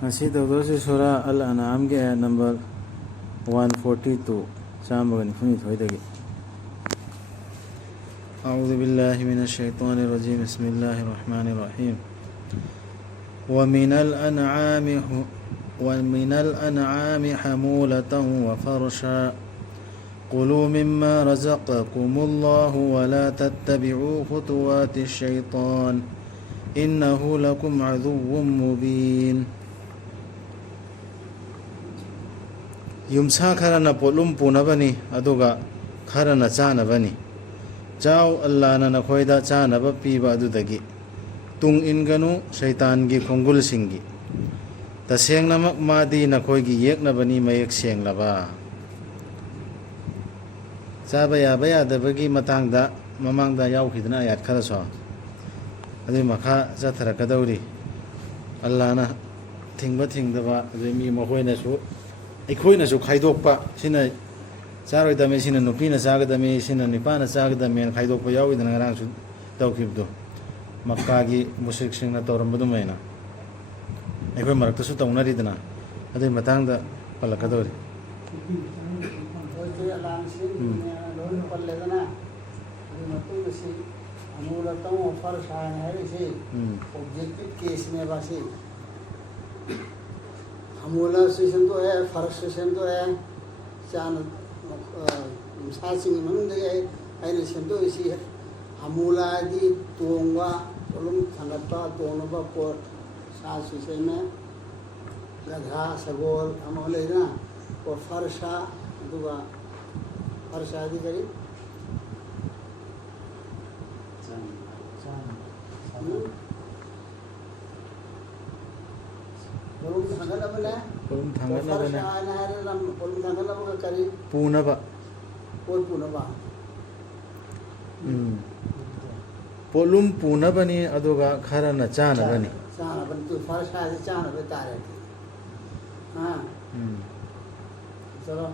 Ngasi tawdawsi Surah Al-An'am ke ayat number 142 Chambagan Funit Hoydagi A'udhu billahi minash shaitanir rajim Bismillahir rahmanir rahim ومن الأنعام حمولة وفرشا قلوا مما رزقكم الله ولا تتبعوا خطوات الشيطان إنه لكم عدو مبين Yumsa kharana polum punabani aduga kharana chanabani Chau Allah na nakhoida chanaba piba adudagi tung inganu shaitan gi khongul singi taseng namak madi nakhoigi yeknabani mayek senglaba chaba yaba yadabagi matangda mamangda yaukhidna ayat khara so adi makha jatharakadauri Allah na thingdaba mi mahoina su ꯑꯩꯈꯣꯏꯅ ꯁꯨ ꯈꯥꯏꯗꯣꯛꯄ ꯁꯤꯅ ꯆꯥꯔꯣꯏꯗꯕꯅꯤ ꯁꯤꯅ ꯅꯨꯄꯤꯅ ꯆꯥꯒꯗꯕꯅꯤ ꯁꯤꯅ ꯅꯨꯄꯥꯅ ꯆꯥꯒꯗꯕꯅꯤ ꯈꯥꯏꯗꯣꯛꯄ ꯌꯥꯎꯏꯗꯅ ꯉꯔꯥꯡꯁꯨ ꯇꯧꯈꯤꯕꯗꯣ ꯃꯛꯀꯥꯒꯤ ꯃꯨꯁ꯭ꯔꯤꯛꯁꯤꯡꯅ ꯇꯧꯔꯝꯕꯗꯨꯃꯥꯏꯅ ꯑꯩꯈꯣꯏ ꯃꯔꯛꯇꯁꯨ ꯇꯧꯅꯔꯤꯗꯅ ꯑꯗꯨꯒꯤ ꯃꯇꯥꯡꯗ ꯄꯜꯂꯛꯀꯗꯧꯔꯤ हमूला सेशन तो है फर्श सेशन तो है चान सासिंग मनुंग है आइने सेशन तो इसी है हमूला दी तोंगा ओलम संगता तोनबा को सासि से में गधा सगोल हमले ना और फर्शा दुगा फर्शा दी करी Punaba polum punabani aduga kharana chanabani tu farsha se chanabe tare ha chalo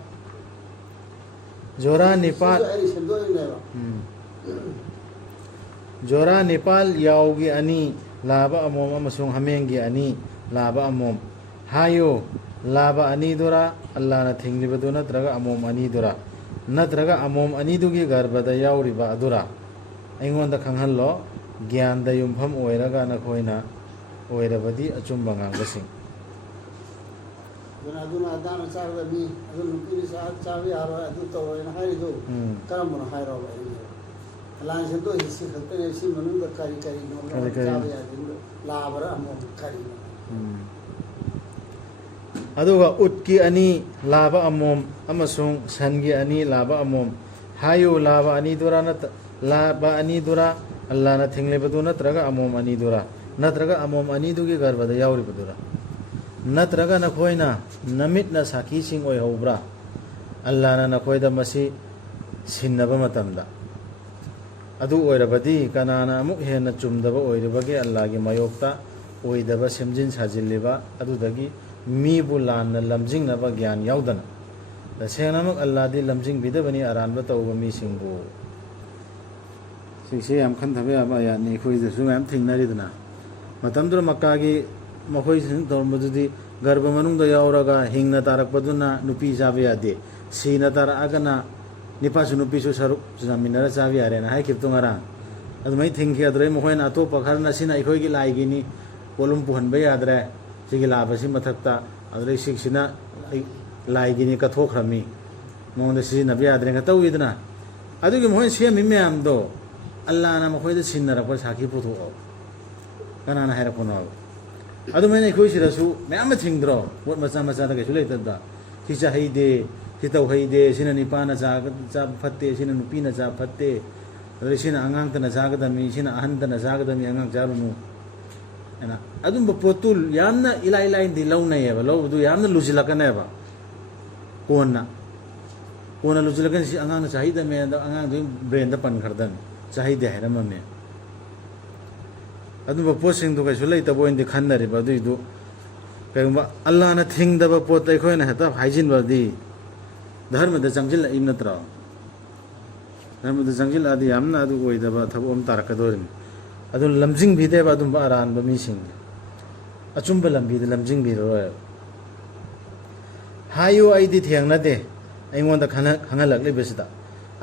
Jora Nepal yaugi ani laba amom amasung hamengi ani laba amom hayo laba ani dura Allah na thinglibadu natraga amom ani dura natraga amom ani dugi garbada yauriba adura aingonda khanghallo gyan da yumpham oiraga na khoina oirabadi achumba ngangbasing duna adana charga bi adun pini sa chawi aro adu to ina haidu karamuna hairo ba Allah se do hisi khatte si manu da kari no chawi adu labara amom kari aduga utki ani laba amom amasung sangi ani laba amom hayo laba ani dura Allah na thinglibadu natraga amom ani dura natraga amom ani dugi garbada yauribadura natraga na khoina namit na saki sing oi hobra Allah na nakhoida masi sinnaba matamda adu oirabadi kanana amuk hena chumdaba oiribagi Allah gi mayokta oidaba semjin sajilliba adudagi mi bulan na lamjing na ba gyan yaudana da sengamak Allah di lamjing bidabani aranba tawba mi singbu sise yam khan thabe aba ya ne khoi da su yam thingnari dana matamdra makka gi makhoi sin dormududi garba manung da yauraga hingna tarakpaduna nupi jabe ade sina tar agana nipa su nupi su saruk jaminara jabe are na hai kiptu ngara admai thingki adre mohoina to pakharna sina ikhoi gi lai gi ni polum puhan ba yadre sigi labasi mathakta adre siksina lai gi ni ka thokhrami monda si na bya adre ka tawidna adugi mohin sia mi meam do Allah na mokhoi da sinna ra ko saki puthu kana na hera kono adu mene khoi sirasu meam thingdro bot macha da ke sulai tadda ki cha heide ki taw heide sina ni pana cha phatte sina nupi na cha phatte adre sina angang ta na jaga da mi sina ahan ta na jaga da mi angang jarunu ana adum potul yamna ila indi launa yeba lawdu yamna lujilakana ba kona lujilakan si angang na chahida me angang du brain da pan khardan chahida herama me adum posing du kai sulai ta boin de khannari ba du kayumba Allah na thingda ba pot ai khoina hata hygiene ba di dharma da changjil imna tra dharma da changjil adi yamna adu oida ba thab om tarakador adun lamjing bide ba dum aran ba mi sing ꯑꯆꯨꯝꯕ ꯂꯝꯕꯤꯗ ꯂꯝꯖꯤꯡꯕꯤꯔꯔꯣꯏ ꯍꯥꯏꯌꯨ ꯑꯩꯗꯤ ꯊꯦꯡꯅꯗꯦ ꯑꯩꯉꯣꯟꯗ ꯈꯪꯍꯜꯂꯛꯂꯤꯕꯁꯤꯗ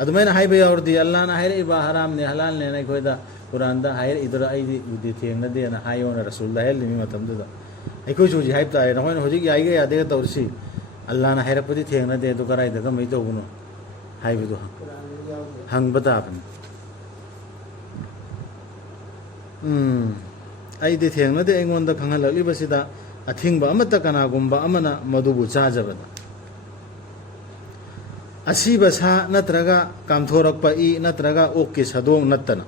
ꯑꯗꯨꯃꯥꯏꯅ ꯍꯥꯏꯕ ꯌꯥꯎꯔꯗꯤ ꯑꯜꯂꯥꯍꯅ ꯍꯥꯏꯔꯛꯏꯕ ꯍꯔꯥꯝꯅꯦ ꯍꯂꯥꯜꯅꯦꯅ ꯑꯩꯈꯣꯏꯗ ꯀꯨꯔꯥꯟꯗ ꯍꯥꯏꯔꯛꯏꯗꯨꯔ ꯑꯩꯗꯤ ꯎꯗꯤ ꯊꯦꯡꯅꯗꯦꯅ ꯍꯥꯏꯌꯣꯅ ꯔꯁꯨꯜꯗ ꯍꯥꯏꯍꯜꯂꯤꯕ ꯃꯇꯝꯗꯨꯗ ꯑꯩꯈꯣꯏꯁꯨ ꯍꯧꯖꯤꯛ ꯍꯥꯏꯕ ꯇꯥꯔꯦ ꯅꯈꯣꯏꯅ ꯍꯧꯖꯤꯛ ꯌꯥꯏꯒ ꯌꯥꯗꯦꯒ ꯇꯧꯔꯤꯁꯤ ꯑꯜꯂꯥꯍꯅ ꯍꯥꯏꯔꯛꯄꯗꯤ ꯊꯦꯡꯅꯗꯦ ꯑꯗꯨ ꯀꯗꯥꯏꯗ ꯀꯃꯥꯏꯅ ꯇꯧꯕꯅꯣ ꯍꯥꯏꯕꯗꯨ ꯍꯪꯕ ꯇꯥꯕꯅꯤ ꯑꯩꯗꯤ ꯊꯦꯡꯅꯗꯦ ꯑꯩꯉꯣꯟꯗ ꯈꯪꯍꯜꯂꯛꯂꯤꯕꯁꯤꯗ ꯑꯊꯤꯡꯕ ꯑꯃꯠꯇ ꯀꯅꯥꯒꯨꯝꯕ ꯑꯃꯅ ꯃꯗꯨꯕꯨ ꯆꯥꯖꯕꯗ ꯑꯁꯤꯕ ꯁꯥ ꯅꯠꯇ꯭ꯔꯒ ꯀꯥꯝꯊꯣꯔꯛꯄ ꯏ ꯅꯠꯇ꯭ꯔꯒ ꯑꯣꯛꯀꯤ ꯁꯥꯗꯣꯡ ꯅꯠꯇꯅ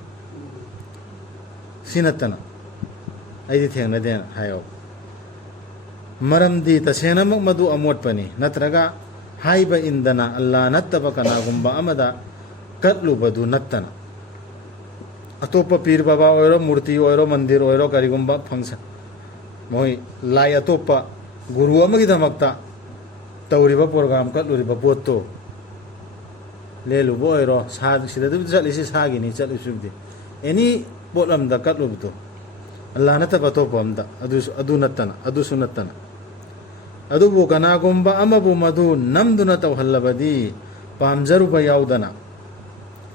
ꯁꯤ ꯅꯠꯇꯅ ꯑꯩꯗꯤ ꯊꯦꯡꯅꯗꯦꯅ ꯍꯥꯏꯌꯣ ꯃꯔꯝꯗꯤ ꯇꯁꯦꯡꯅꯃꯛ ꯃꯗꯨ ꯑꯃꯣꯠꯄꯅꯤ ꯅꯠꯇ꯭ꯔꯒ ꯍꯥꯏꯕ ꯏꯟꯗꯅ ꯑꯜꯂꯥ ꯅꯠꯇꯕ ꯀꯅꯥꯒꯨꯝꯕ ꯑꯃꯗ ꯀꯠꯂꯨꯕꯗꯨ ꯅꯠꯇꯅ ꯑꯇꯣꯞꯄ ꯄꯤꯔ ꯕꯕꯥ ꯑꯣꯏꯔꯣ ꯃꯨꯔꯇꯤ ꯑꯣꯏꯔꯣ ꯃꯟꯗꯤꯔ ꯑꯣꯏꯔꯣ ꯀꯔꯤꯒꯨꯝꯕ ꯐꯪꯁꯟ ꯃꯣꯏ ꯂꯥꯏ ꯑꯇꯣꯞꯄ ꯒꯨꯔꯨ ꯑꯃꯒꯤꯗꯃꯛꯇ ꯇꯧꯔꯤꯕ ꯄ꯭ꯔꯣꯒ꯭ꯔꯥꯝ ꯀꯠꯂꯨꯔꯤꯕ ꯄꯣꯠꯇꯣ ꯂꯦꯜꯂꯨꯕ ꯑꯣꯏꯔꯣ ꯁꯤꯗ ꯆꯠꯂꯤꯁꯤ ꯁꯥꯒꯤꯅꯤ ꯆꯠꯂꯤꯁꯤꯕꯨꯗꯤ ꯑꯦꯅꯤ ꯄꯣꯠ ꯑꯃꯗ ꯀꯠꯂꯨꯕꯗꯣ ꯑꯜꯂꯥ ꯅꯠꯇꯕ ꯑꯇꯣꯞꯄ ꯑꯃꯗ ꯑꯗꯨꯁꯨ ꯅꯠꯇꯅ ꯑꯗꯨꯕꯨ ꯀꯅꯥꯒꯨꯝꯕ ꯑꯃꯕꯨ ꯃꯗꯨ ꯅꯝꯗꯨꯅ ꯇꯧꯍꯜꯂꯕꯗꯤ ꯄꯥꯝꯖꯔꯨꯕ ꯌꯥꯎꯗꯅ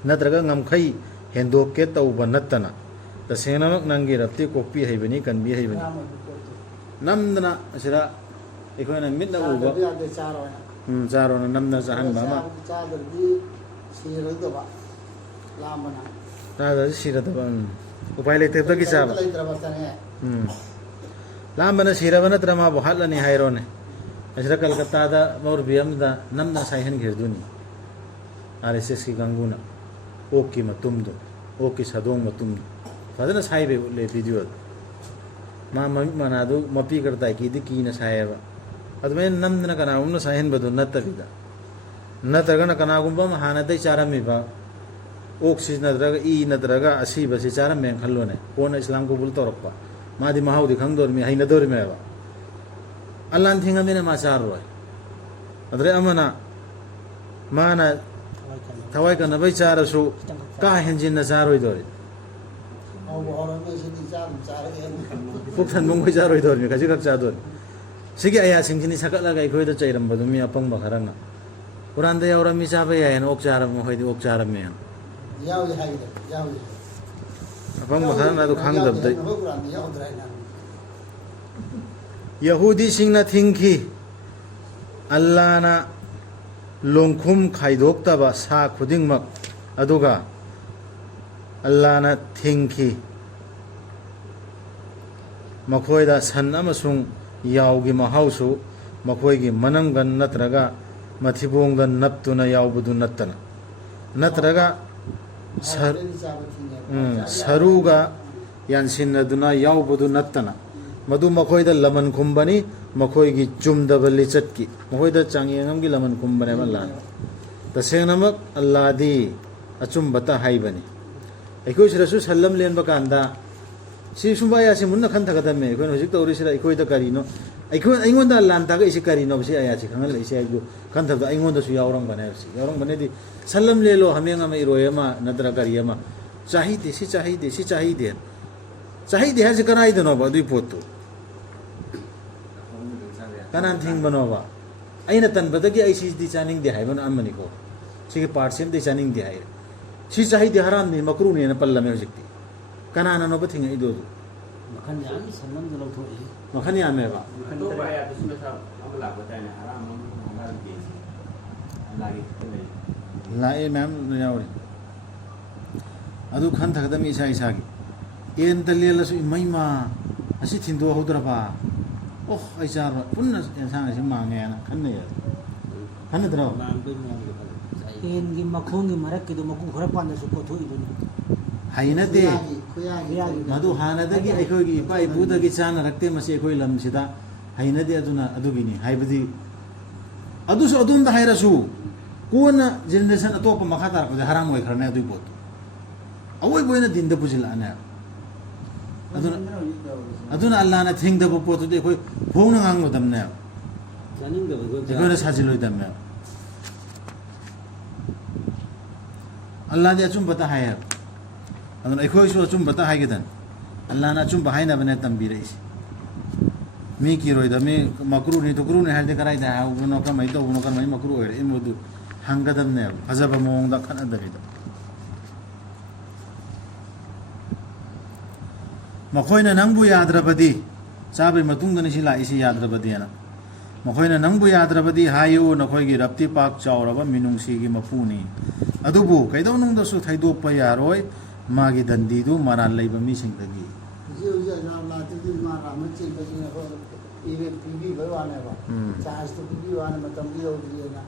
ꯅꯠꯇ꯭ꯔꯒ ꯉꯝꯈꯩ ꯍꯦꯟꯗꯣꯛꯀꯦ ꯇꯧꯕ ꯅꯠꯇꯅ ꯇꯁꯦꯡꯅꯃꯛ ꯅꯪꯒꯤ ꯔꯞꯇꯤ ꯀꯣꯛꯄꯤ ꯍꯩꯕꯅꯤ ꯀꯟꯕꯤ ꯍꯩꯕꯅꯤ ꯅꯝꯗꯅ ꯑꯁꯤꯗ ꯑꯩꯈꯣꯏꯅ ꯃꯤꯠꯅ ꯎꯕ ꯆꯥꯔꯣꯅ ꯅꯝꯗꯅ ꯆꯥꯍꯟꯕ ꯑꯃ ꯆꯥꯗ꯭ꯔꯗꯤ ꯁꯤꯔꯣꯏꯗꯕ ꯂꯥꯝꯕꯅ ꯆꯥꯗ꯭ꯔꯗꯤ ꯁꯤꯔꯗꯕ ꯎꯄꯥꯏ ꯂꯩꯇꯕꯒꯤ ꯆꯥꯕ ꯂꯥꯝꯕꯅ ꯁꯤꯔꯕ ꯅꯠꯇ꯭ꯔ ꯃꯥꯕꯨ ꯍꯥꯠꯂꯅꯤ ꯍꯥꯏꯔꯣꯅꯦ ꯑꯁꯤꯗ ꯀꯜꯀꯇꯥꯗ ꯃꯧꯔꯕꯤ ꯑꯃꯗ ꯅꯝꯗꯅ ꯁꯥꯏꯍꯟꯈꯤꯕꯗꯨꯅꯤ ꯑꯥꯔ ꯑꯦꯁ ꯑꯦꯁꯀꯤ ꯀꯥꯡꯕꯨꯅ ꯑꯣꯛꯀꯤ ꯃꯇꯨꯝꯗꯣ ꯑꯣꯛꯀꯤ ꯁꯥꯗꯣꯡ ꯃꯇꯨꯝꯗꯣ ꯐꯖꯅ ꯁꯥꯏꯕ ꯎꯠꯂꯦ ꯚꯤꯗꯤꯑꯣꯗ ꯃꯥ ꯃꯃꯤꯠ ꯃꯅꯥꯗꯨ ꯃꯄꯤ ꯀꯔꯇꯥꯏꯀꯤꯗꯤ ꯀꯤꯅ ꯁꯥꯏꯌꯦꯕ ꯑꯗꯨꯃꯥꯏꯅ ꯅꯝꯗꯅ ꯀꯅꯥꯒꯨꯝꯕꯅ ꯁꯥꯏꯍꯟꯕꯗꯨ ꯅꯠꯇꯕꯤꯗ ꯅꯠꯇ꯭ꯔꯒꯅ ꯀꯅꯥꯒꯨꯝꯕ ꯑꯃ ꯍꯥꯟꯅꯗꯩ ꯆꯥꯔꯝꯃꯤꯕ ꯑꯣꯛꯁꯤ ꯅꯠꯇ꯭ꯔꯒ ꯏ ꯅꯠꯇ꯭ꯔꯒ ꯑꯁꯤꯕꯁꯤ ꯆꯥꯔꯝꯃꯦꯅ ꯈꯜꯂꯣꯅꯦ ꯀꯣꯟꯅ ꯏꯁꯂꯥꯝ ꯀꯕꯨꯜ ꯇꯧꯔꯛꯄ ꯃꯥꯗꯤ ꯃꯍꯥꯎꯗꯤ ꯈꯪꯗꯣꯔꯤꯃꯤ ꯍꯩꯅꯗꯣꯔꯤꯃꯦꯕ ꯑꯜꯂꯥꯍꯅ ꯊꯤꯡꯉꯝꯃꯤꯅ ꯃꯥ ꯆꯥꯔꯔꯣꯏ ꯑꯗꯩ ꯑꯃꯅ ꯃꯥꯅ ꯊꯋꯥꯏ ꯀꯟꯅꯕꯩ ꯆꯥꯔꯁꯨ ꯀꯥ ꯍꯦꯟꯖꯤꯟꯅ ꯆꯥꯔꯣꯏꯗꯣꯔꯤ ꯄꯨꯛ ꯊꯟꯕꯈꯣꯏ ꯆꯥꯔꯣꯏꯗꯣꯔꯤꯃꯤ ꯈꯖꯤꯛꯈꯛ ꯆꯥꯗꯣꯔꯤ ꯁꯤꯒꯤ ꯑꯌꯥꯁꯤꯡꯁꯤꯅꯤ ꯁꯛꯀꯠꯂꯒ ꯑꯩꯈꯣꯏꯗ ꯆꯩꯔꯝꯕꯗꯨ ꯃꯤ ꯑꯄꯪꯕ ꯈꯔꯅ ꯀꯨꯔꯥꯟꯗ ꯌꯥꯎꯔꯝꯃꯤ ꯆꯥꯕ ꯌꯥꯏꯅ ꯑꯣꯛ ꯆꯥꯔꯝꯃꯤ ꯃꯈꯣꯏꯗꯤ ꯑꯣꯛ ꯆꯥꯔꯝꯃꯦꯅ ꯑꯄꯪꯕ ꯈꯔꯅ ꯑꯗꯨ ꯈꯪꯗꯕꯗꯩ ꯌꯍꯨꯗꯤꯁꯤꯡꯅ ꯊꯤꯡꯈꯤ ꯑꯜꯂꯥꯍꯅ ꯂꯣꯡꯈꯨꯝ ꯈꯥꯏꯗꯣꯛꯇꯕ ꯁꯥ ꯈꯨꯗꯤꯡꯃꯛ ꯑꯗꯨꯒ ꯑꯜꯂꯥꯍꯅ ꯊꯤꯡꯈꯤ ꯃꯈꯣꯏꯗ ꯁꯟ ꯑꯃꯁꯨꯡ ꯌꯥꯎꯒꯤ ꯃꯍꯥꯎꯁꯨ ꯃꯈꯣꯏꯒꯤ ꯃꯅꯪꯒꯟ ꯅꯠꯇ꯭ꯔꯒ ꯃꯊꯤꯕꯣꯡꯗ ꯅꯞꯇꯨꯅ ꯌꯥꯎꯕꯗꯨ ꯅꯠꯇꯅ ꯅꯠꯇ꯭ꯔꯒ ꯁꯔꯨꯒ ꯌꯥꯟꯁꯤꯟꯅꯗꯨꯅ ꯌꯥꯎꯕꯗꯨ ꯅꯠꯇꯅ ꯃꯗꯨ ꯃꯈꯣꯏꯗ ꯂꯃꯟ ꯈꯨꯝꯕꯅꯤ ꯃꯈꯣꯏꯒꯤ ꯆꯨꯝꯗꯕ ꯂꯤꯆꯠꯀꯤ ꯃꯈꯣꯏꯗ ꯆꯥꯡꯌꯦꯡ ꯂꯃꯟ ꯈꯨꯝꯕꯅꯦꯕ ꯑꯜꯂꯥꯍꯅ ꯇꯁꯦꯡꯅꯃꯛ ꯑꯜꯂꯥꯍꯗꯤ ꯑꯆꯨꯝꯕꯇ ꯍꯥꯏꯕꯅꯤ ꯑꯩꯈꯣꯏ ꯁꯤꯗꯁꯨ ꯁꯜꯂꯝ ꯂꯦꯟꯕ ꯀꯥꯟꯗ ꯁꯤ ꯁꯨꯝꯕ ꯑꯌꯥꯁꯤ ꯃꯨꯟꯅ ꯈꯟꯊꯒꯗꯕꯅꯤ ꯑꯩꯈꯣꯏꯅ ꯍꯧꯖꯤꯛ ꯇꯧꯔꯤꯁꯤꯗ ꯑꯩꯈꯣꯏꯗ ꯀꯔꯤꯅꯣ ꯑꯩꯉꯣꯟꯗ ꯑꯜꯂꯥꯍꯅ ꯇꯥꯛꯏꯁꯤ ꯀꯔꯤꯅꯣ ꯁꯤ ꯑꯌꯥꯁꯤ ꯈꯪꯍꯜꯂꯛꯏꯁꯤ ꯍꯥꯏꯕꯗꯨ ꯈꯟꯊꯕꯗ ꯑꯩꯉꯣꯟꯗꯁꯨ ꯌꯥꯎꯔꯝꯒꯅꯤ ꯍꯥꯏꯕꯁꯤ ꯌꯥꯎꯔꯝꯒꯅꯤꯗꯤ ꯁꯜꯂꯝ ꯂꯦꯜꯂꯣ ꯍꯥꯃꯦꯡ ꯑꯃ ꯏꯔꯣꯏ ꯑꯃ ꯅꯠꯇ꯭ꯔꯒ ꯀꯔꯤ ꯑꯃ ꯆꯥꯍꯤꯗꯦ ꯁꯤ ꯆꯥꯍꯤꯗꯦ ꯁꯤ ꯆꯥꯍꯤꯗꯦ ꯆꯥꯍꯤꯗꯦ ꯍꯥꯏꯁꯤ ꯀꯅꯥꯏꯗꯅꯣꯕ ꯑꯗꯨꯒꯤ ꯄꯣꯠꯇꯨ ꯀꯅꯥꯅ ꯊꯤꯡꯕꯅꯣꯕ ꯑꯩꯅ ꯇꯟꯕꯗꯒꯤ ꯑꯩ ꯁꯤꯗꯤ ꯆꯥꯅꯤꯡꯗꯦ ꯍꯥꯏꯕꯅ ꯑꯃꯅꯤꯀꯣ ꯁꯤꯒꯤ ꯄꯥꯔꯠꯁꯤ ꯑꯃꯗꯤ ꯆꯥꯅꯤꯡꯗꯦ ꯍꯥꯏꯔꯦ ꯁꯤ ꯆꯥꯍꯤꯗꯦ ꯍꯔꯥꯝꯅꯤ ꯃꯀ꯭ꯔꯨꯅꯦꯅ ꯄꯜꯂꯝꯃꯦ ꯍꯧꯖꯤꯛꯇꯤ ꯀꯅꯥꯅꯅꯣꯕ ꯊꯤꯡꯉꯛꯏꯗꯣ ꯑꯗꯨ ꯃꯈꯟ ꯌꯥꯝ ꯁꯟꯅꯝꯗ ꯂꯧꯊꯣꯛꯏ ꯃꯈꯟ ꯌꯥꯝꯃꯦꯕ ꯂꯥꯛꯑꯦ ꯃꯌꯥꯝ ꯌꯥꯎꯔꯤ ꯑꯗꯨ ꯈꯟꯊꯒꯗꯕꯅꯤ ꯏꯁꯥ ꯏꯁꯥꯒꯤ ꯑꯦꯟꯇ ꯂꯦꯜꯂꯁꯨ ꯏꯃꯩꯃ ꯑꯁꯤ ꯊꯤꯟꯗꯣꯛꯍꯧꯗ꯭ꯔꯕ ꯑꯣ ꯑꯩ ꯆꯥꯔꯣꯏ ꯄꯨꯟꯅ ꯑꯦꯟꯁꯥꯡ ꯑꯁꯤ ꯃꯥꯡꯉꯦꯅ ꯈꯟꯅꯩ ꯈꯟꯅꯗ꯭ꯔꯣ ꯌꯦꯟꯒꯤ ꯃꯈꯣꯡꯒꯤ ꯃꯔꯛꯀꯤꯗꯣ ꯃꯀꯨ ꯈꯔ ꯄꯥꯟꯗꯁꯨ ꯀꯣꯊꯣꯛꯏꯗꯨꯅꯤ ꯍꯩꯅꯗꯦ ꯃꯗꯨ ꯍꯥꯟꯅꯗꯒꯤ ꯑꯩꯈꯣꯏꯒꯤ ꯏꯄꯥ ꯏꯄꯨꯗꯒꯤ ꯆꯥꯅꯔꯛꯇꯦ ꯃꯁꯤ ꯑꯩꯈꯣꯏ ꯂꯝꯁꯤꯗ ꯍꯩꯅꯗꯦ ꯑꯗꯨꯅ ꯑꯗꯨꯒꯤꯅꯤ ꯍꯥꯏꯕꯗꯤ ꯑꯗꯨꯁꯨ ꯑꯗꯣꯝꯗ ꯍꯥꯏꯔꯁꯨ ꯀꯣꯟꯅ ꯖꯦꯅꯦꯔꯦꯁꯟ ꯑꯇꯣꯞꯄ ꯃꯈꯥ ꯇꯥꯔꯛꯄꯗ ꯍꯔꯥꯝ ꯑꯣꯏꯈ꯭ꯔꯅꯤ ꯑꯗꯨꯒꯤ ꯄꯣꯠꯇꯨ ꯑꯋꯣꯏꯕ ꯑꯣꯏꯅ ꯗꯤꯟꯗ ꯄꯨꯁꯤꯜꯂꯛꯑꯅꯤ ꯑꯗꯨꯅ ꯑꯜꯂꯥꯍꯅ ꯊꯤꯡꯗꯕ ꯄꯣꯠꯇꯨꯗꯤ ꯑꯩꯈꯣꯏ ꯐꯣꯡꯅ ꯉꯥꯡꯒꯗꯕꯅꯦꯕ ꯑꯩꯈꯣꯏꯅ ꯁꯥꯖꯤꯜꯂꯣꯏꯗꯕꯅꯦꯕ ꯑꯜꯂꯥꯍꯗꯤ ꯑꯆꯨꯝꯕꯇ ꯍꯥꯏꯌꯦꯕ ꯑꯗꯨꯅ ꯑꯩꯈꯣꯏꯁꯨ ꯑꯆꯨꯝꯕꯇ ꯍꯥꯏꯒꯗꯕꯅꯤ ꯑꯜꯂꯥꯍꯅ ꯑꯆꯨꯝꯕ ꯍꯥꯏꯅꯕꯅꯦ ꯇꯝꯕꯤꯔꯛꯏꯁꯤ mi kiroi da mi makru ni to kru ni halde karai da ha uno ka mai to uno ka mai makru oi in modu hangadam ne fazaba mong da khana da bida makoina nangbu yadrabadi sabe matung da ni sila isi yadrabadi ana makoina nangbu yadrabadi hayu nakoi gi rapti pak chawraba minungsi gi mapuni adubu kaidau nung da su thaidok pa yaroi magi dandi du maran leiba mi sing dagi जी नाम लाते दिन मार रामची बजी ने को इवे PB भगवान है बा charge तो पीबी वाने मतम भी हो दिए ना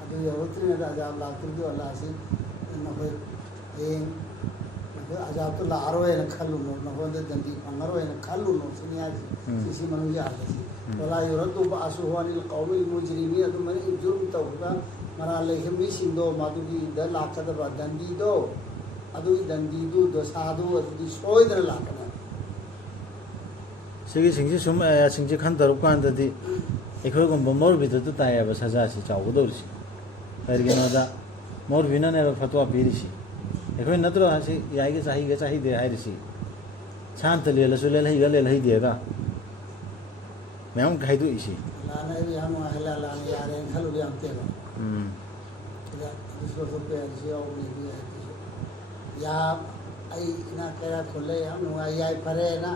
अभी ये होती है आजाब लाते जो अल्लाह से न को ए आजाब तो लारो है न खल्लू न को दंदी अंगरो है न खल्लू न सुनिया किसी मनुष्य आते वला युरदु बासुवानिल कौमिल मुजरिमीन तो मैंने जुर्म तौबा मरा लेके मी सिंदो मादुगी द लाखद बा दंदी दो अदु दंदी दो दसादो अदु सोइदर Lakhna sigi singsi sum singsi khan darup kan da di ekhoi gom mor bidu tu ta ya ba saja si chaw do ri pergi na da mor bina ne fatwa piri si ekhoi natro ha si yai ge chahi de hai ri si chant le la su le lai ga le lai de ga maung khai du isi la na bi ham ahla la ni ya re khalu li am te ba ya islo so pe si au ni bi ya ai na kaya kholle ham no ai pare na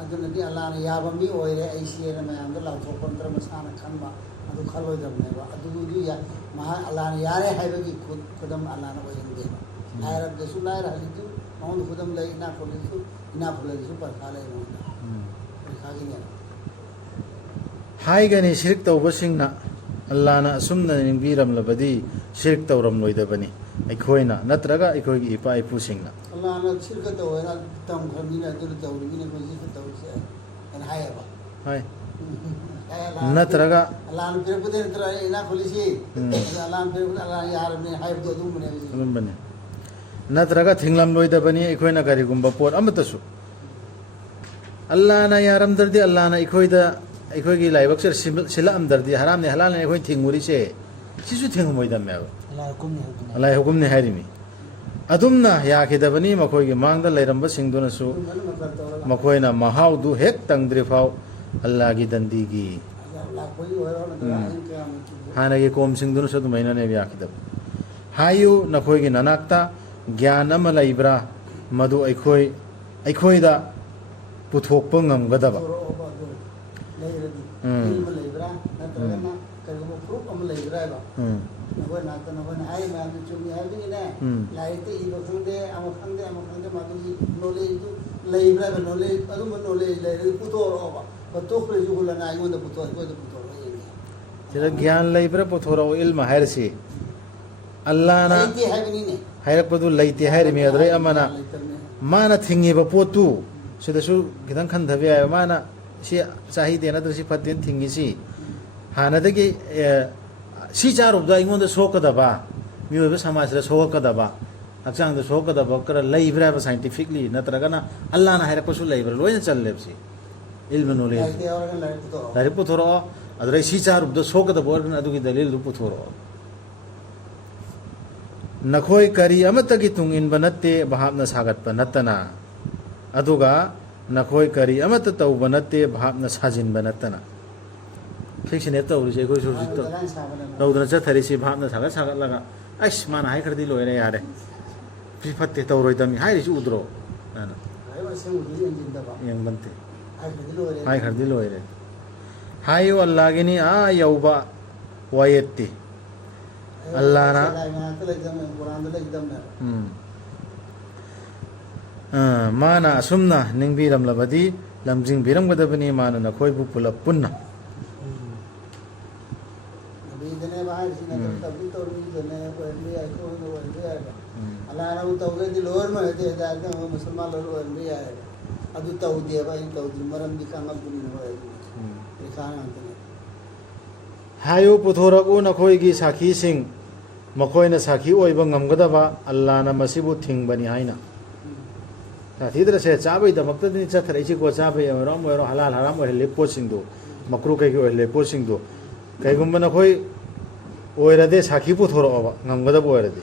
adunadi Allah na yaba mi oire ai siena ma am la to kontra masana khanba adu khalo jamne ba adu du ya ma Allah na yare haiba ki khudam Allah na oire de ba ayar de su lair halitu maun khudam lai na kholisu ina kholisu par khale no khagi ne hai gani shirk tawba singna Allah na asumna ningbiram labadi shirk tawram loida bani aikhoina natraga aikoi gi ipa ipu singna Allah na shirka to na tam khami na dur tawri ni ko ji to se an haya ba hai natraga Allah na pir pude tra ina kholisi Allah na pir Allah yar ne hay do dum ne dum bani natraga thinglam loida bani aikhoina gari gumba pot amatasu Allah na yaram dardi Allah na aikhoida aikoi gi laibak ser sila am dardi haram ne halal ne aikoi thinguri se sisu thingmoida me Allah hukum ne harimi adumna yakidabani makoi gi mangda leiramba singduna su makoi na mahau du hek tangdri fau Allah gi dandi gi hana gi kom singduna su dumaina ne yakidab hayu nakoi gi nanakta gyan ama laibra madu aikoi da puthokpa ngamgadaba nako ai ma du chumi ai ni ne lai te I ba khang de am ma du knowledge du leibra ba knowledge adu ma knowledge le pu to ro ba to khre ju la na ai mo da pu to ye jira gyan leibra puthora ilma hairsi Allah na ai ti hai ni ne hairak padu laiti hairi mi adre amana mana thingi ba potu sida su gidan khan dhabe ay mana si chahi de na si fatin thingi si hana de gi si charub da ingon da sokada ba mi obe samaj ra sokada ba akchang da sokada ba kara leibra ba scientifically natraga na Allah na hairak pasu leibra loina challe si ilmu knowledge ai te aur ga lai pu to dari puthoro adre si charub da sokada ba organ adu gi dalil du puthoro nakhoi kari amata gi tungin banatte bhapna sagat banatana aduga nakhoi kari amata tau banatte bhapna sajin banatana fikshine tawri se koi surjit to dawdana chathari si bhapna sagat laga aish mana hai khardi loire yare fi fatte tawroi dami hai ri udro ana ai ba se udi engine da ba yang bante ai khadi lo re hai khardi loire hayu Allah gini a yauba wayetti Allah na Quran da ekdam na mana asumna ningbiram labadi lamjing biram gadabani mana na khoi bu pula punna nabi dene bahar si na tabbi to ni dene ko ndi ai ko no ndi ai Allah na to ge di lor ma de da da musulman lor ndi ai adu to de ba in to di maram di ka ngam ni ho ai e ka na ante hayo puthoraku na khoi gi sakhi sing makoina sakhi oiba ngamgadaba Allah na masibu thingbani haina thidra se chabai da makta ni cha thrai chi ko chabai ram ro halal haram oi le po sing do makru kai ki oi le po sing do kai gumba na khoi oira de sakhi pu thoro ba ngamgadaba oira de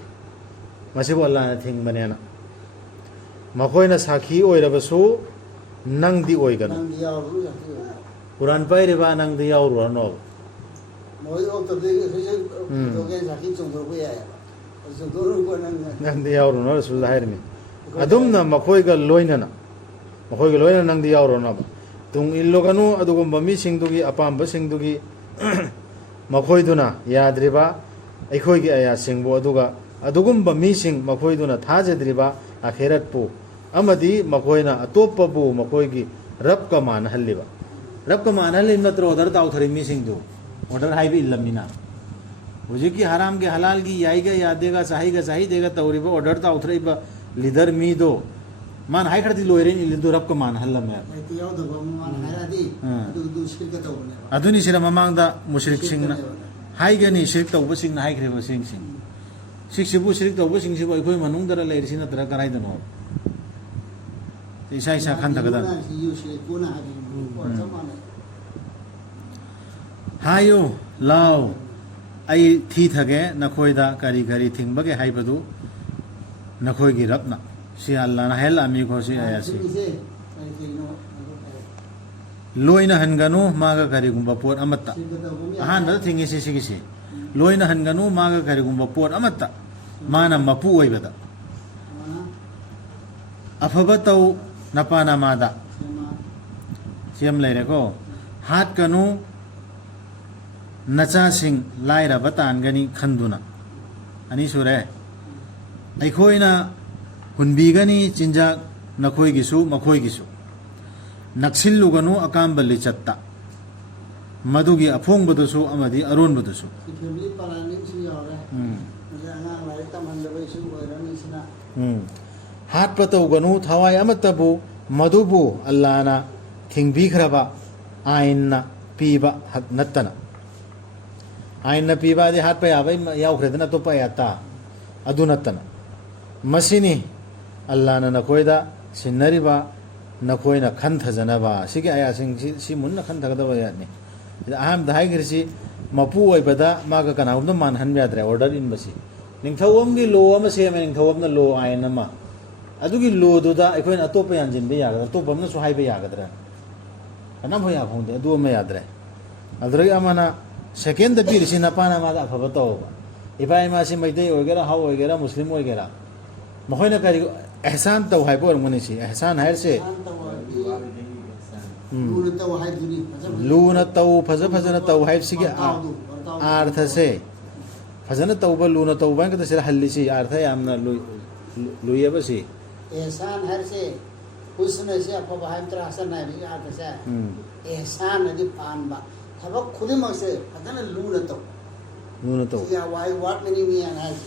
masibu Allah na thingbani na makoina sakhi oira ba su nang di oi gana nang dia ru ya Quran pairiba nangdi yaurano Mỗi ô tập đi cái tôi cái là khi trồng đồ bây giờ trồng đồ luôn con nangdi yaurano Rasulullah hairmi adumna makhoiga loinana makhoiga loina nangdi yaurano tung illoganu adugumba mi singdugi apamba singdugi makhoiduna yadriba aikhoigi aya singbo aduga adugumba mi sing makhoiduna thajadriba akhirat pu amadi makhoina atoppabu makhoigi rab ka man halliba rab ka man hallim natro order ta uthari mi singdu order haibi illamina hujiki haram ge halal gi yaiga yadega sahidega tawriba order ta uthriba leader mi do man hai khadi loiren ilindu rab ka man hallam ya thì yêu được không mà hay là đi du shirk cái tàu này aduni sira mamangda mushrik singna hai gani shirk tawba singna hai khriba sing sik sibu shirk tawba sing sibu ikoi manung dara leir sina tara karai dano isa khan thagada yêu shirk cô na hay और सब माने hayo lao ai thi thage nakhoida kari kari thingbage haibadu nakhoi gi rapna si Allah na hel ami ko si aya si loina hanganu maga kari gumba pot amatta ahan da thingi si si loina hanganu maga kari gumba pot amatta mana mapu oibada afaba tau napana mada siam leire ko hat kanu nacha sing laira batan gani khanduna ani sure aikhoina hunbi gani chinja nakhoi gisu makhoi gisu naksillu ganu akamba lichatta madugi afong badusu amadi arun badusu family planning si yore ya ngang lai taman da bai su oirani sina hat patau ganu thawai amatabu madubu allana thingbi khraba aina piba hat natana aina piba di hat pa yabai yaw khredna to pa yata adunatana masini allana nakoida sinariba nakoina khanthajana sigi aya sing si munna khantagada ba yani aham dai girsi mapu oibada maga kana umna man han yadre order in basi ningthawam gi lo ama se me ningthawam na lo aina ma adugi lo do da ekoin atopa yanjin be yaga to bamna su hai be yaga dra anam ho ya phonde adu ma yadre adre amana second the bir si napana ma da phabato ibai ma si maidei oigera haw oigera muslim oigera mahoina kari ihsan taw hai por muni si ihsan hai se lu tàu hay duni luna taw phajana taw hai si ge artha se phajana taw ba luna taw ba ka sira halli si artha yamna luya ba si ehsan har se husna se apa baham terasan nahi bi artha se ehsan adi pan ba thabak khudi ma se phajana lu tàu ya wai what many me and has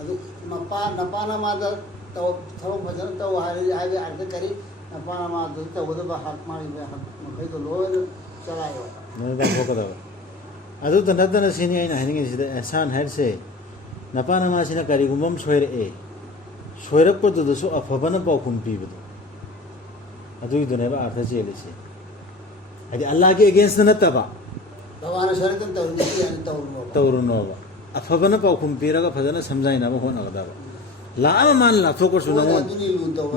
adu mapa napana ma da taw thabak phajana taw hai bi artha kari napana ma da taw da ba hak mari be hak mai to lo chalayo ne da phokada adu tanadana sini aina haningi sida ihsan hai se napana ma sina kari gumbam soire e soirak pa du su afabana pa kum pi bu adu du ne ba artha chele se adi Allah ke against na taba dawana sharitan taw ni yani tawruno ba afabana pa kum pi raga phajana samjai na ba hona ga da ba la ama man la thokor su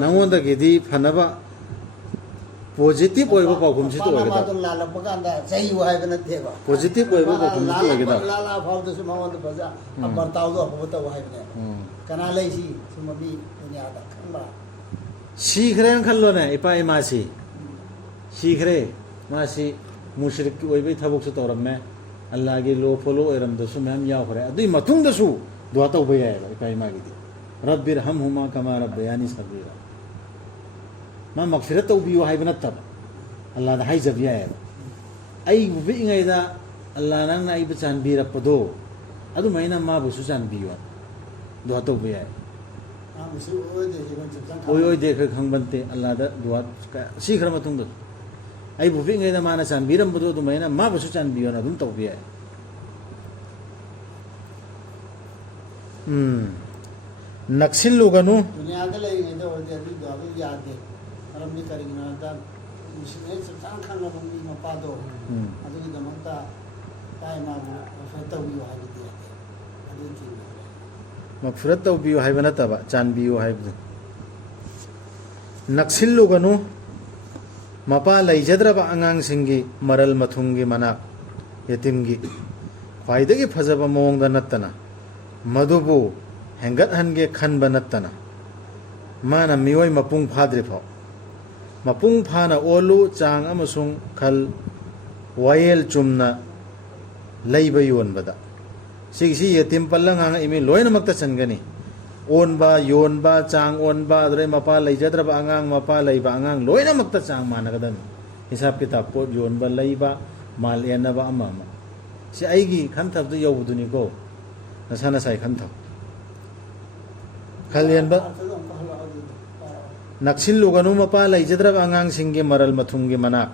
nangon da ge di phanaba positive oiba pa kum si to ga da la la baganda sai wa ga na the ba positive oiba pa kum si to ga da la la fa du su ma wa da baza abar taw do ba ta wa ga kana lai si su ma bi dunya da kan ba 시그레는 칼로네 이빠이 마시 시그레 마시 무시rik 오이베 타복스 떠람메 알라게 로 폴로 에람도수 맴 야오그레 아두이 마퉁도수 도아타 오베야에라 이빠이 마기디 rabbiirhamhuma kama rabbayani saghira ma magfirata ubiyo haybanatab Allah da hay zabiya ay bubi ngaida Allah nang na ibachan birapado adu maina ma busu chan biyo do hato biya oy de khang bante Allah da duat si khar matung do ay bubi ngaida mana chan biram bodo du maina ma busu chan biyo na dum to biya नक्सिल लोगनु दुनिया के लिए ये तो होते हैं जो अभी याद है हम भी करेंगे ना तो मुझे सब खाना बंदी में पादो अभी की दमकता टाइम आ गया फिर तो भी वहाँ दिया अभी की मगफरत तो बियो है बना तब चांद बियो है नक्सिल लोगनु ꯃꯄꯥ ꯂꯩꯖꯗ꯭ꯔꯕ ꯑꯉꯥꯡꯁꯤꯡꯒꯤ ꯃꯔꯜ ꯃꯊꯨꯝꯒꯤ ꯃꯅꯥꯛ ꯌꯦꯇꯤꯝꯒꯤ ꯈ꯭ꯋꯥꯏꯗꯒꯤ ꯐꯖꯕ ꯃꯑꯣꯡꯗ ꯅꯠꯇꯅ ꯃꯗꯨꯕꯨ ꯍꯦꯟꯒꯠꯍꯟꯒꯦ ꯈꯟꯕ ꯅꯠꯇꯅ ꯃꯥꯅ ꯃꯤꯑꯣꯏ ꯃꯄꯨꯡ ꯐꯥꯗ꯭ꯔꯤꯐꯥꯎ ꯃꯄꯨꯡ ꯐꯥꯅ ꯑꯣꯜꯂꯨ ꯆꯥꯡ ꯑꯃꯁꯨꯡ ꯈꯜ ꯋꯥꯌꯦꯜ ꯆꯨꯝꯅ ꯂꯩꯕ ꯌꯣꯟꯕꯗ ꯁꯤꯒꯤꯁꯤ ꯌꯦꯇꯤꯝ ꯄꯜꯂ ꯉꯥꯡꯉꯛꯏꯃꯤ ꯂꯣꯏꯅꯃꯛꯇ ꯆꯟꯒꯅꯤ ꯑꯣꯟꯕ ꯌꯣꯟꯕ ꯆꯥꯡ ꯑꯣꯟꯕ ꯑꯗꯨꯗꯩ ꯃꯄꯥ ꯂꯩꯖꯗ꯭ꯔꯕ ꯑꯉꯥꯡ ꯃꯄꯥ ꯂꯩꯕ ꯑꯉꯥꯡ ꯂꯣꯏꯅꯃꯛꯇ ꯆꯥꯡ ꯃꯥꯟꯅꯒꯗꯕꯅꯤ ꯍꯤꯁꯥꯞ ꯀꯤꯇꯥब ꯄꯣꯠ ꯌꯣꯟꯕ ꯂꯩꯕ ꯃꯥꯜ ꯌꯦꯟꯅꯕ ꯑꯃ ꯑꯃ ꯁꯤ ꯑꯩꯒꯤ ꯈꯟꯊꯕꯗ ꯌꯧꯕꯗꯨꯅꯤꯀꯣ ꯅꯁꯥ ꯅꯁꯥꯏ ꯈꯟꯊꯧ ꯈꯜ ꯌꯦꯟꯕ ꯅꯛꯁꯤꯜꯂꯨꯒꯅꯨ ꯃꯄꯥ ꯂꯩꯖꯗ꯭ꯔꯕ ꯑꯉꯥꯡꯁꯤꯡꯒꯤ ꯃꯔꯜ ꯃꯊꯨꯝꯒꯤ ꯃꯅꯥꯛ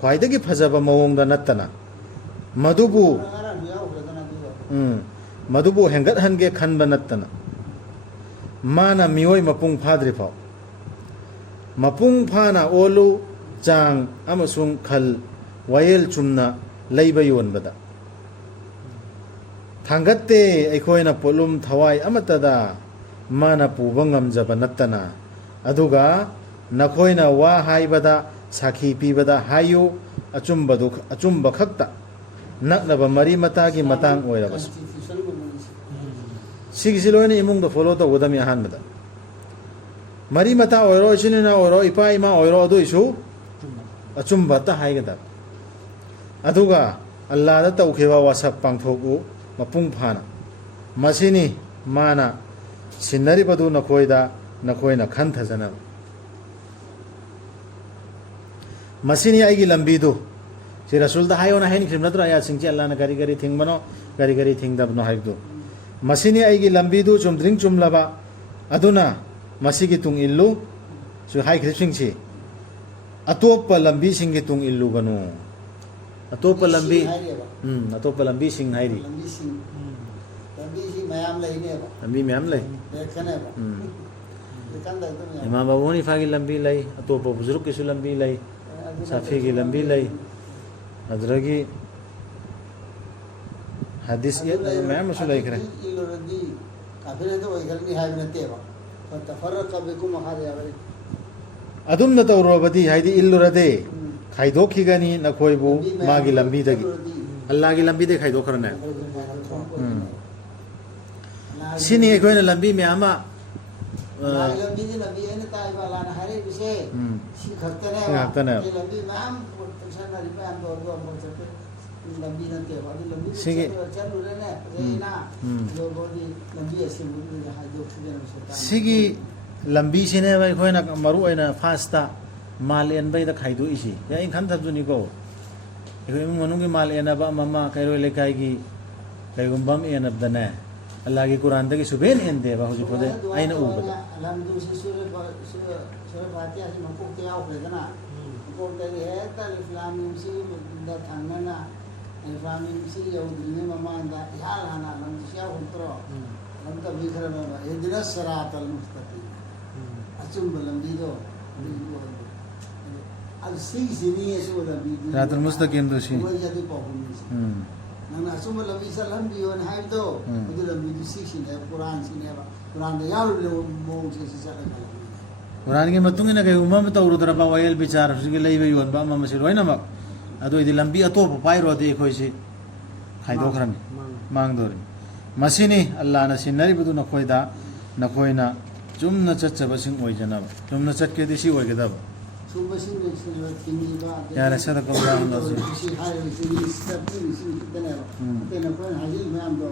ꯈ꯭ꯋꯥꯏꯗꯒꯤ ꯐꯖꯕ ꯃꯑꯣꯡꯗ ꯅꯠꯇꯅ ꯃꯗꯨꯕꯨ ꯍꯦꯟꯒꯠꯍꯟꯒꯦ ꯈꯟꯕ ꯅꯠꯇꯅ ꯃꯥꯅ ꯃꯤꯑꯣꯏ ꯃꯄꯨꯡ ꯐꯥꯗ꯭ꯔꯤꯐꯥꯎ ꯃꯄꯨꯡ ꯐꯥꯅ ꯑꯣꯜꯂꯨ ꯆꯥꯡ ꯑꯃꯁꯨꯡ ꯈꯜ ꯋꯥꯌꯦꯜ ꯆꯨꯝꯅ ꯂꯩꯕ ꯌꯣꯟꯕꯗ ꯊꯥꯡꯒꯠꯇꯦ ꯑꯩꯈꯣꯏꯅ ꯄꯣꯠꯂꯨꯝ ꯊꯋꯥꯏ ꯑꯃꯠꯇꯗ ꯃꯥꯅ ꯄꯨꯕ ꯉꯝꯖꯕ ꯅꯠꯇꯅ ꯑꯗꯨꯒ ꯅꯈꯣꯏꯅ ꯋꯥ ꯍꯥꯏꯕꯗ ꯁꯥꯈꯤ ꯄꯤꯕꯗ ꯍꯥꯏꯌꯨ ꯑꯆꯨꯝꯕ ꯈꯛꯇ ꯅꯛꯅꯕ ꯃꯔꯤ ꯃꯇꯥꯒꯤ ꯃꯇꯥꯡ ꯑꯣꯏꯔꯕꯁꯨ ꯁꯤꯒꯤꯁꯤ ꯂꯣꯏꯅ ꯏꯃꯨꯡꯗ ꯐꯣꯂꯣ ꯇꯧꯒꯗꯕꯅꯤ ꯑꯍꯥꯟꯕꯗ ꯃꯔꯤ ꯃꯇꯥ ꯑꯣꯏꯔꯣ ꯏꯆꯤꯟ ꯏꯅꯥꯎ ꯑꯣꯏꯔꯣ ꯏꯄꯥ ꯏꯃꯥ ꯑꯣꯏꯔꯣ ꯑꯗꯨꯏꯁꯨ ꯑꯆꯨꯝꯕꯇ ꯍꯥꯏꯒꯗꯕ ꯑꯗꯨꯒ ꯑꯜꯂꯥꯗ ꯇꯧꯈꯤꯕ ꯋꯥꯁꯛ ꯄꯥꯡꯊꯣꯛꯎ ꯃꯄꯨꯡ ꯐꯥꯅ ꯃꯁꯤꯅꯤ ꯃꯥꯅ ꯁꯤꯟꯅꯔꯤꯕꯗꯨ ꯅꯈꯣꯏꯅ ꯈꯟꯊꯖꯅꯕ ꯃꯁꯤꯅꯤ ꯑꯩꯒꯤ ꯂꯝꯕꯤꯗꯨ ꯁꯤ ꯔꯁꯨꯜꯗ ꯍꯥꯏꯌꯣꯅ ꯍꯥꯏꯅꯈꯤꯕ ꯅꯠꯇ꯭ꯔꯣ ꯑꯌꯥꯁꯤꯡꯁꯤ ꯑꯜꯂꯥꯍꯅ ꯀꯔꯤ ꯀꯔꯤ ꯊꯤꯡꯕꯅꯣ ꯀꯔꯤ ꯀꯔꯤ ꯊꯤꯡꯗꯕꯅꯣ ꯍꯥꯏꯕꯗꯨ ꯃꯁꯤꯅꯤ ꯑꯩꯒꯤ ꯂꯝꯕꯤꯗꯨ ꯆꯨꯝꯗ꯭ꯔꯤꯡ ꯆꯨꯝꯂꯕ ꯑꯗꯨꯅ ꯃꯁꯤꯒꯤ ꯇꯨꯡ ꯏꯜꯂꯨ ꯁꯤ ꯍꯥꯏꯈ꯭ꯔꯤꯕꯁꯤꯡꯁꯤ ꯑꯇꯣꯞꯄ ꯂꯝꯕꯤꯁꯤꯡꯒꯤ ꯇꯨꯡ ꯏꯜꯂꯨꯒꯅꯨ ꯑꯇꯣꯞꯄ ꯂꯝꯕꯤ ꯑꯇꯣꯞꯄ ꯂꯝꯕꯤꯁꯤꯡ ꯍꯥꯏꯔꯤ ꯂꯝꯕꯤꯁꯤ ꯃꯌꯥꯝ ꯂꯩꯅꯦꯕ ꯂꯝꯕꯤ ꯃꯌꯥꯝ ꯂꯩ ꯂꯦꯈꯅꯦꯕ ꯏꯃꯥꯝ ꯑꯕꯨ ꯍꯅꯤꯐꯥꯒꯤ ꯂꯝꯕꯤ ꯂꯩ ꯑꯇꯣꯞꯄ ꯕꯨꯖꯨꯔꯨꯛꯀꯤꯁꯨ ꯂꯝꯕꯤ ꯂꯩ ꯁꯥꯐꯤꯒꯤ ꯂꯝꯕꯤ ꯂꯩ ꯑꯗꯨꯗꯒꯤ ꯍꯗꯤꯁ ꯃꯌꯥꯝ ꯑꯃꯁꯨ ꯂꯩꯈ꯭ꯔꯦ ꯏꯜꯂꯨꯔꯗꯤ ꯀꯥꯐꯤꯔꯗ ꯑꯣꯏꯈ꯭ꯔꯅꯤ ꯍꯥꯏꯕ ꯅꯠꯇꯦꯕ ꯐꯔꯛꯀꯕꯤꯀꯨꯝ ꯃꯈꯥꯗ ꯌꯥꯕꯅꯤ ꯑꯗꯨꯝꯅ ꯇꯧꯔꯨꯔꯕꯗꯤ ꯍꯥꯏꯗꯤ ꯏꯜꯂꯨꯔꯗꯤ ꯈꯥꯏꯗꯣꯛꯈꯤꯒꯅꯤ ꯅꯈꯣꯏꯕꯨ ꯃꯥꯒꯤ ꯂꯝꯕꯤꯗꯒꯤ ꯑꯜꯂꯥꯍꯒꯤ ꯂꯝꯕꯤꯗꯒꯤ ꯈꯥꯏꯗꯣꯛꯈ꯭ꯔꯅꯦ ꯁꯤꯅꯤ ꯑꯩꯈꯣꯏꯅ ꯂꯝꯕꯤ ꯃꯌꯥꯝ ꯑꯃ ꯂꯝꯕꯤꯗꯤ ꯂꯝꯕꯤ ꯑꯩꯅ ꯇꯥꯏꯕ ꯑꯜꯂꯥꯍꯅ ꯍꯥꯏꯔꯛꯏꯕꯁꯦ ꯁꯤ ꯈꯛꯇꯅꯦꯕ ꯂꯝꯕꯤ ꯃꯌꯥꯝ ꯁꯥꯟꯅꯔꯤ ꯃꯌꯥꯝꯗꯣ ꯑꯗꯨ ꯑꯃꯨꯛ ꯆꯠꯄ ꯂꯝꯕꯤ ꯅꯠꯇꯦꯕ ꯑꯗꯨ ꯂꯝꯕꯤ ꯆꯠꯂꯨꯔꯦꯅꯦ ꯐꯖꯩꯅ ꯑꯗꯨꯕꯨꯗꯤ ꯂꯝꯕꯤ ꯑꯁꯤꯕꯨꯗꯤ ꯍꯥꯏꯗꯣꯛꯈꯤꯗꯅ ꯁꯤꯒꯤ ꯂꯝꯕꯤꯁꯤꯅꯦꯕ ꯑꯩꯈꯣꯏꯅ ꯃꯔꯨ ꯑꯣꯏꯅ ꯐꯥꯁꯇ ꯃꯥꯜ ꯌꯦꯟꯕꯩꯗ ꯈꯥꯏꯗꯣꯛꯏꯁꯤ ꯑꯩꯅ ꯈꯟꯊꯕꯗꯨꯅꯤꯀꯣ ꯑꯩꯈꯣꯏ ꯏꯃꯨꯡ ꯃꯅꯨꯡꯒꯤ ꯃꯥꯜ ꯌꯦꯟꯅꯕ ꯑꯃ ꯀꯩꯔꯣꯏ ꯂꯩꯀꯥꯏꯒꯤ ꯀꯩꯒꯨꯝꯕ ꯑꯃ ꯌꯦꯟꯅꯕꯗꯅꯦ ꯑꯜꯂꯥꯍꯒꯤ ꯀꯨꯔꯥꯟꯗꯒꯤ ꯁꯨꯕꯦꯟ ꯍꯦꯟꯗꯦꯕ ꯍꯧꯖꯤꯛ ꯐꯥꯎꯗ ꯑꯩꯅ ꯎꯕꯗ ꯂꯝꯗꯨꯁꯤ ꯁꯨꯔ ꯐꯥꯇꯤꯍꯥꯁꯤ ꯃꯀꯣꯛꯇ ꯌꯥꯎꯈ꯭ꯔꯦꯗꯅ ꯃꯀꯣꯛꯇꯒꯤ ꯍꯦꯛꯇ ꯏꯁꯂꯥꯃꯤꯛꯁꯤꯗ ꯊꯪꯅꯅ ꯏꯁꯂꯥꯃꯤꯛꯁꯤ ꯌꯧꯗ꯭ꯔꯤꯉꯩ ꯃꯃꯥꯡꯗ ꯏꯍꯥꯟ ꯍꯥꯟꯅ ꯂꯝꯗꯨꯁꯤ ꯌꯥꯎꯈ꯭ꯔꯣ ꯂꯝ ꯇꯝꯕꯤꯈ꯭ꯔꯕ ꯏꯍꯗꯤꯅ ꯁꯤꯔꯥꯇꯜ ꯃꯨꯁꯇꯀꯤꯝ ꯑꯆꯨꯝꯕ ꯂꯝꯕꯤꯗꯣ ꯑꯗꯨ ꯁꯤꯒꯤꯁꯤꯅꯤ ꯑꯆꯨꯝꯕ ꯂꯝꯕꯤꯗꯨ ꯁꯤꯔꯥꯇꯜ ꯃꯨꯁꯇꯀꯤꯝꯗꯨ ꯁꯤ ꯃꯣꯏꯁꯦ ꯑꯗꯨ ꯄꯥꯎꯈꯨꯝꯅꯤꯁꯤ ꯅꯪꯅ ꯑꯆꯨꯝꯕ ꯂꯝꯕꯤ ꯆꯠꯍꯟꯕꯤꯌꯣꯅ ꯍꯥꯏꯕꯗꯣ ꯑꯗꯨ ꯂꯝꯕꯤꯗꯨ ꯁꯤꯁꯤꯅꯦꯕ ꯀꯨꯔꯥꯟꯁꯤꯅꯦꯕ ꯀꯨꯔꯥꯟꯗ ꯌꯥꯎꯔꯤꯕ ꯃꯑꯣꯡꯁꯦ ꯁꯤ ꯆꯠꯂꯒ ꯀꯨꯔꯥꯟꯒꯤ ꯃꯇꯨꯡ ꯏꯟꯅ ꯀꯩꯒꯨꯝꯕ ꯑꯃ ꯇꯧꯔꯨꯗ꯭ꯔꯕ ꯋꯥꯌꯦꯜ ꯕꯤꯆꯥꯔ ꯍꯧꯖꯤꯛꯀꯤ ꯂꯩꯕ ꯌꯣꯟꯕ ꯑꯃ ꯃꯁꯤ ꯂꯣꯏꯅꯃꯛ ꯑꯗꯨꯑꯣꯏꯗꯤ ꯂꯝꯕꯤ ꯑꯇꯣꯞꯄ ꯄꯥꯏꯔꯨꯔꯗꯤ ꯑꯩꯈꯣꯏꯁꯤ ꯈꯥꯏꯗꯣꯛꯈ꯭ꯔꯅꯤ ꯃꯥꯡꯗꯣꯔꯤ ꯃꯁꯤꯅꯤ ꯑꯜꯂꯥꯍꯅ ꯁꯤꯟꯅꯔꯤꯕꯗꯨ ꯅꯈꯣꯏꯅ ꯆꯨꯝꯅ ꯆꯠꯆꯕꯁꯤꯡ ꯑꯣꯏꯖꯅꯕ ꯆꯨꯝꯅ ꯆꯠꯀꯦꯗꯤ ꯁꯤ ꯑꯣꯏꯒꯗꯕ ꯁꯨꯝꯕꯁꯤꯡ ꯊꯤꯡꯉꯤꯕ ꯌꯥꯔꯦ ꯁꯗꯀꯜꯂꯥꯍꯨ ꯑꯜ-ꯑꯖꯤꯝ ꯍꯥꯏꯔꯤꯕꯁꯤ ꯈꯛꯇꯅꯦꯕ ꯑꯇꯩ ꯅꯈꯣꯏꯅ ꯍꯥꯏꯖꯤꯜ ꯃꯌꯥꯝꯗꯣ